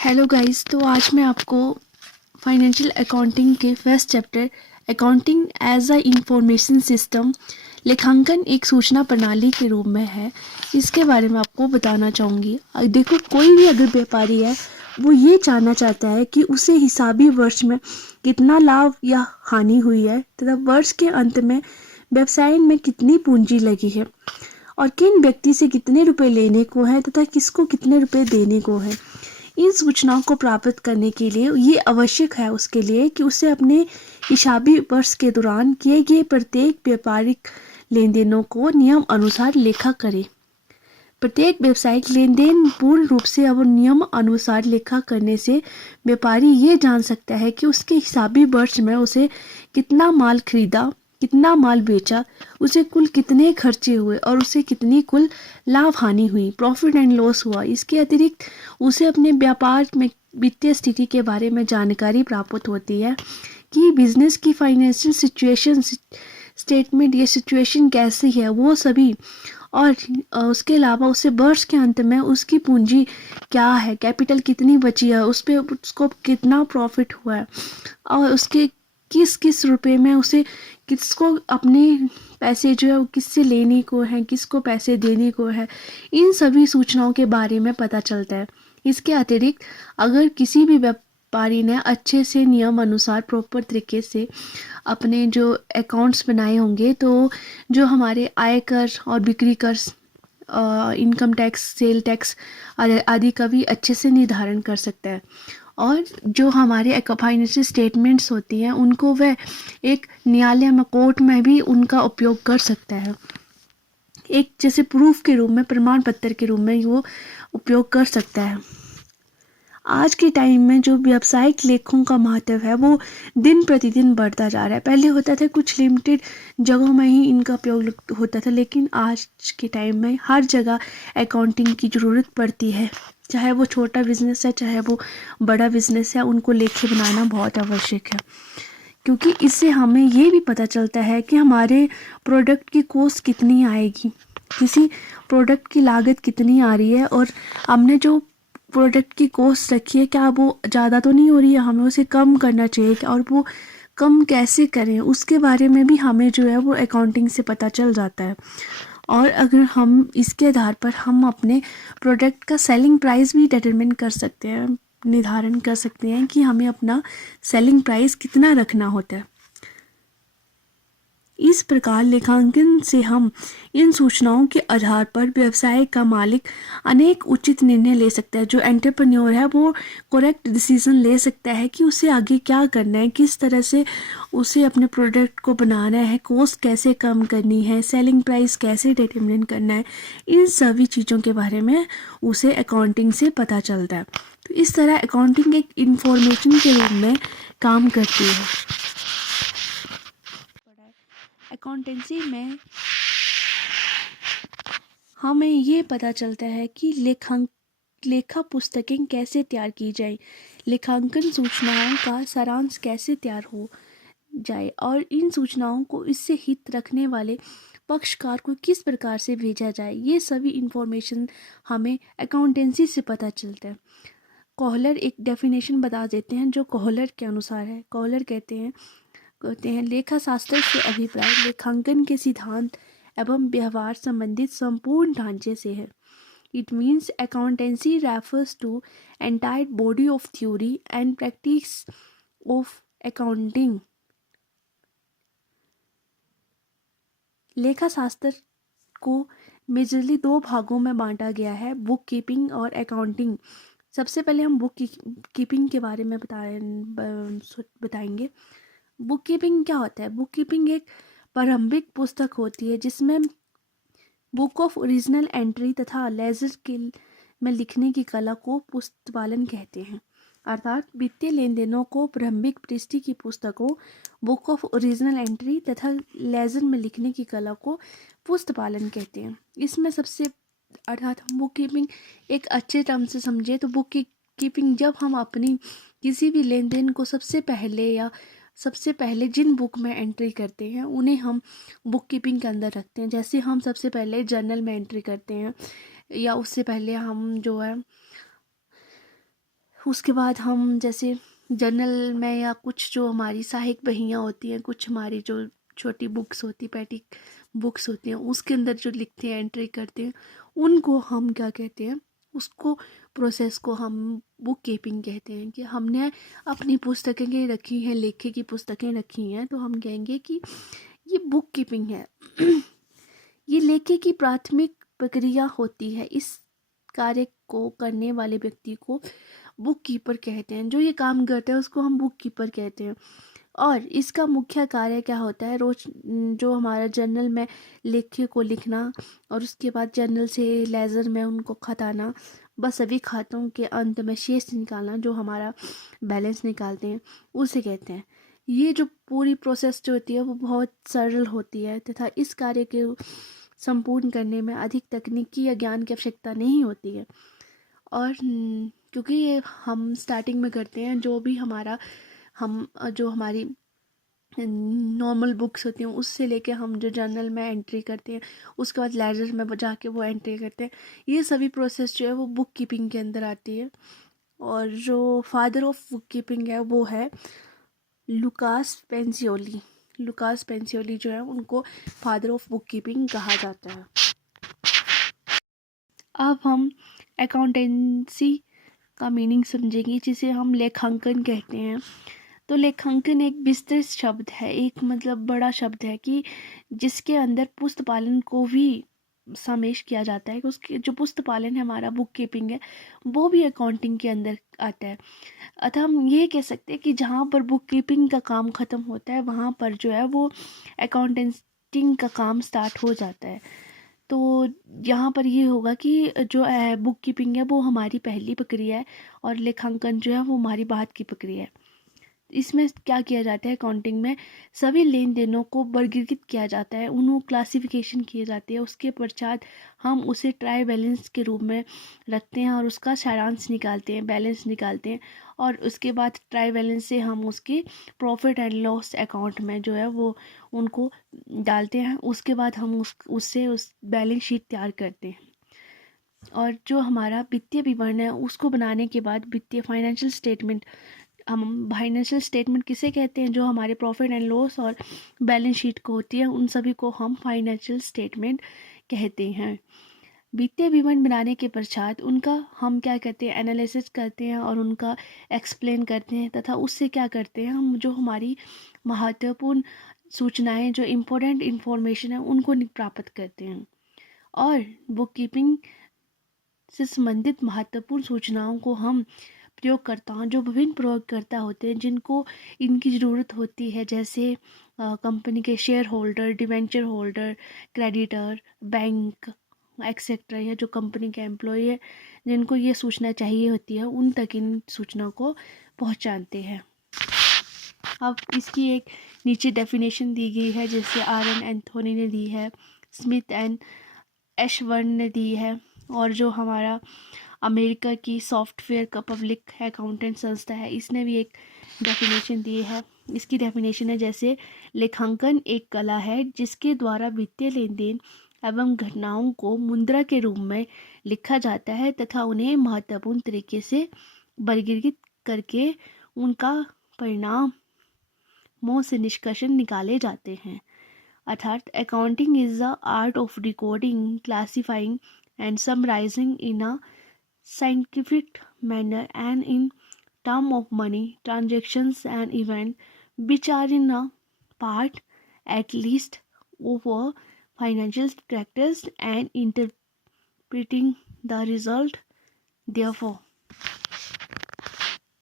Hello guys. तो आज मैं आपको फाइनेंशियल अकाउंटिंग के first chapter accounting as a information system लेखांकन एक सूचना प्रणाली के रूप में है, इसके बारे में आपको बताना चाहूँगी। देखो, कोई भी अगर व्यापारी है वो ये जानना चाहता है कि उसे हिसाबी वर्ष में कितना लाभ या हानि हुई है तथा वर्ष के अंत में व्यवसाय में कितनी पूंजी लगी है और किन व्यक्ति से कितने रुपए लेने को है तथा किसको कितने रुपए देने को है। इन सूचनाओं को प्राप्त करने के लिए ये आवश्यक है उसके लिए कि उसे अपने हिसाबी वर्ष के दौरान किए गए प्रत्येक व्यापारिक लेन देनों को नियम अनुसार लेखा करे। प्रत्येक व्यावसायिक लेन देन पूर्ण रूप से और नियम अनुसार लेखा करने से व्यापारी ये जान सकता है कि उसके हिसाबी वर्ष में उसे कितना माल खरीदा, कितना माल बेचा, उसे कुल कितने खर्चे हुए और उसे कितनी कुल लाभ हानि हुई, प्रॉफिट एंड लॉस हुआ। इसके अतिरिक्त उसे अपने व्यापार में वित्तीय स्थिति के बारे में जानकारी प्राप्त होती है कि बिजनेस की फाइनेंशियल सिचुएशन स्टेटमेंट ये सिचुएशन कैसी है, वो सभी। और उसके अलावा उसे वर्ष के अंत में उसकी पूंजी क्या है, कैपिटल कितनी बची है, उस पर उसको कितना प्रॉफिट हुआ है और उसके किस किस रुपए में उसे किसको अपने पैसे जो है वो किससे लेने को है, किसको पैसे देने को है, इन सभी सूचनाओं के बारे में पता चलता है। इसके अतिरिक्त अगर किसी भी व्यापारी ने अच्छे से नियम अनुसार प्रॉपर तरीके से अपने जो अकाउंट्स बनाए होंगे तो जो हमारे आयकर और बिक्री कर, इनकम टैक्स, सेल टैक्स आदि का भी अच्छे से निर्धारण कर सकता है। और जो हमारे फाइनेंशियल स्टेटमेंट्स होती हैं उनको वह एक न्यायालय में, कोर्ट में भी उनका उपयोग कर सकता है, एक जैसे प्रूफ के रूप में, प्रमाण पत्र के रूप में वो उपयोग कर सकता है। आज के टाइम में जो व्यावसायिक लेखों का महत्व है वो दिन प्रतिदिन बढ़ता जा रहा है। पहले होता था कुछ लिमिटेड जगहों में ही इनका उपयोग होता था, लेकिन आज के टाइम में हर जगह अकाउंटिंग की ज़रूरत पड़ती है। चाहे वो छोटा बिजनेस है चाहे वो बड़ा बिजनेस है, उनको लेखे बनाना बहुत आवश्यक है, क्योंकि इससे हमें ये भी पता चलता है कि हमारे प्रोडक्ट की कॉस्ट कितनी आएगी, किसी प्रोडक्ट की लागत कितनी आ रही है और हमने जो प्रोडक्ट की कॉस्ट रखी है क्या वो ज़्यादा तो नहीं हो रही है, हमें उसे कम करना चाहिए और वो कम कैसे करें उसके बारे में भी हमें जो है वो अकाउंटिंग से पता चल जाता है। और अगर हम इसके आधार पर हम अपने प्रोडक्ट का सेलिंग प्राइस भी डिटरमिन कर सकते हैं, निर्धारण कर सकते हैं कि हमें अपना सेलिंग प्राइस कितना रखना होता है। इस प्रकार लेखांकन से हम इन सूचनाओं के आधार पर व्यवसाय का मालिक अनेक उचित निर्णय ले सकता है। जो एंटरप्रेन्योर है वो करेक्ट डिसीजन ले सकता है कि उसे आगे क्या करना है, किस तरह से उसे अपने प्रोडक्ट को बनाना है, कॉस्ट कैसे कम करनी है, सेलिंग प्राइस कैसे डिटरमिन करना है। इन सभी चीज़ों के बारे में उसे अकाउंटिंग से पता चलता है। तो इस तरह अकाउंटिंग एक इंफॉर्मेशन के रूप में काम करती है। अकाउंटेंसी में हमें ये पता चलता है कि लेखा पुस्तकें कैसे तैयार की जाए, लेखांकन सूचनाओं का सारांश कैसे तैयार हो जाए और इन सूचनाओं को इससे हित रखने वाले पक्षकार को किस प्रकार से भेजा जाए। ये सभी इंफॉर्मेशन हमें अकाउंटेंसी से पता चलता है। कोहलर एक डेफिनेशन बता देते हैं जो कोहलर के अनुसार है। कोहलर कहते हैं लेखा शास्त्र से अभिप्राय लेखांकन के सिद्धांत एवं व्यवहार संबंधित संपूर्ण ढांचे से है। It means accountancy refers to entire body of theory and practice of accounting. लेखा शास्त्र को मेजरली दो भागों में बांटा गया है, बुक कीपिंग और अकाउंटिंग। सबसे पहले हम बुक कीपिंग के बारे में बताएंगे। बुक कीपिंग क्या होता है? बुक कीपिंग एक प्रारंभिक पुस्तक होती है जिसमें बुक ऑफ ओरिजिनल एंट्री तथा लेजर के में लिखने की कला को पुस्तपालन कहते हैं। अर्थात वित्तीय लेन देनों को प्रारंभिक पृष्ठि की पुस्तकों बुक ऑफ ओरिजिनल एंट्री तथा लेजर में लिखने की कला को पुस्तपालन कहते हैं। इसमें सबसे अर्थात बुक कीपिंग एक अच्छे टर्म से समझे तो बुक कीपिंग जब हम अपनी किसी भी लेन देन को सबसे पहले जिन बुक में एंट्री करते हैं उन्हें हम बुक कीपिंग के अंदर रखते हैं। जैसे हम सबसे पहले जर्नल में एंट्री करते हैं या उससे पहले हम जो है उसके बाद हम जैसे जर्नल में या कुछ जो हमारी सहायक बहियाँ होती हैं, कुछ हमारी जो छोटी बुक्स होती, पैटी बुक्स होती हैं, उसके अंदर जो लिखते हैं, एंट्री करते हैं, उनको हम क्या कहते हैं, उसको प्रोसेस को हम बुक कीपिंग कहते हैं। कि हमने अपनी पुस्तकें रखी हैं, लेखे की पुस्तकें रखी हैं, तो हम कहेंगे कि ये बुक कीपिंग है। ये लेखे की प्राथमिक प्रक्रिया होती है। इस कार्य को करने वाले व्यक्ति को बुक कीपर कहते हैं। जो ये काम करता है उसको हम बुक कीपर कहते हैं। और इसका मुख्य कार्य क्या होता है, रोज जो हमारा जर्नल में लेखे को लिखना और उसके बाद जर्नल से लेज़र में उनको खताना, बस सभी खातों के अंत में शेष निकालना, जो हमारा बैलेंस निकालते हैं, उसे कहते हैं। ये जो पूरी प्रोसेस जो होती है वो बहुत सरल होती है तथा इस कार्य के संपूर्ण करने में अधिक तकनीकी या ज्ञान की आवश्यकता नहीं होती है। और क्योंकि ये हम स्टार्टिंग में करते हैं, जो भी हमारा जो हमारी नॉर्मल बुक्स होती हैं उससे लेके हम जो जर्नल में एंट्री करते हैं, उसके बाद लेजर में जाके वो एंट्री करते हैं, ये सभी प्रोसेस जो है वो बुक कीपिंग के अंदर आती है। और जो फादर ऑफ बुक कीपिंग है वो है लुकास पेंसियोली। लुकास पेंसियोली जो है उनको फादर ऑफ बुक कीपिंग कहा जाता है। अब हम अकाउंटेंसी का मीनिंग समझेंगे, जिसे हम लेखांकन कहते हैं। तो लेखांकन एक विस्तृत शब्द है, एक मतलब बड़ा शब्द है कि जिसके अंदर पुस्तपालन को भी समावेश किया जाता है। कि उसके जो पुस्तपालन है, हमारा बुक कीपिंग है, वो भी अकाउंटिंग के अंदर आता है। अतः हम ये कह सकते हैं कि जहाँ पर बुक कीपिंग का काम ख़त्म होता है, वहाँ पर जो है वो अकाउंटेंटिंग का काम स्टार्ट हो जाता है। तो यहाँ पर ये होगा कि जो बुक कीपिंग है वो हमारी पहली प्रक्रिया है और लेखांकन जो है वो हमारी बाद की प्रक्रिया है। इसमें क्या किया जाता है, अकाउंटिंग में सभी लेन देनों को वर्गीकृत किया जाता है, उन्हों क्लासिफिकेशन किए जाते हैं। उसके पश्चात हम उसे ट्राई बैलेंस के रूप में रखते हैं और उसका सारांश निकालते हैं, बैलेंस निकालते हैं। और उसके बाद ट्राई बैलेंस से हम उसके प्रॉफिट एंड लॉस अकाउंट में जो है वो उनको डालते हैं। उसके बाद हम उससे उस बैलेंस शीट तैयार करते हैं। और जो हमारा वित्तीय विवरण है उसको बनाने के बाद वित्तीय फाइनेंशियल स्टेटमेंट, हम फाइनेंशियल स्टेटमेंट किसे कहते हैं, जो हमारे प्रॉफिट एंड लॉस और बैलेंस शीट को होती है, उन सभी को हम फाइनेंशियल स्टेटमेंट कहते हैं। वित्तीय विवरण बनाने के पश्चात उनका हम क्या कहते हैं, एनालिसिस करते हैं और उनका एक्सप्लेन करते हैं। तथा उससे क्या करते हैं, हम जो हमारी महत्वपूर्ण सूचनाएं, जो इम्पोर्टेंट इंफॉर्मेशन है, उनको प्राप्त करते हैं। और बुक कीपिंग से संबंधित महत्वपूर्ण सूचनाओं को हम प्रयोगकर्ताओं, जो विभिन्न प्रयोगकर्ता होते हैं जिनको इनकी ज़रूरत होती है, जैसे कंपनी के share holder, debenture holder, creditor, bank etcetera, या जो कंपनी के एम्प्लॉय है जिनको ये सूचना चाहिए होती है, उन तक इन सूचना को पहुंचाते हैं। अब इसकी एक नीचे डेफिनेशन दी गई है, जैसे RN एंथोनी ने दी है, स्मिथ एंड एशवर्न ने दी है, और जो हमारा अमेरिका की सॉफ्टवेयर का पब्लिक अकाउंटेंट संस्था है, इसने भी एक डेफिनेशन दी है। इसकी डेफिनेशन है जैसे, लेखांकन एक कला है जिसके द्वारा वित्तीय लेन देन एवं घटनाओं को मुद्रा के रूप में लिखा जाता है तथा उन्हें महत्वपूर्ण तरीके से वर्गीकृत करके उनका परिणामों से निष्कर्ष निकाले जाते हैं। अर्थात accounting is the art of recording, classifying and summarising in a scientific manner and in term of money transactions and events which are in a part at least over financial characters and interpreting the result. Therefore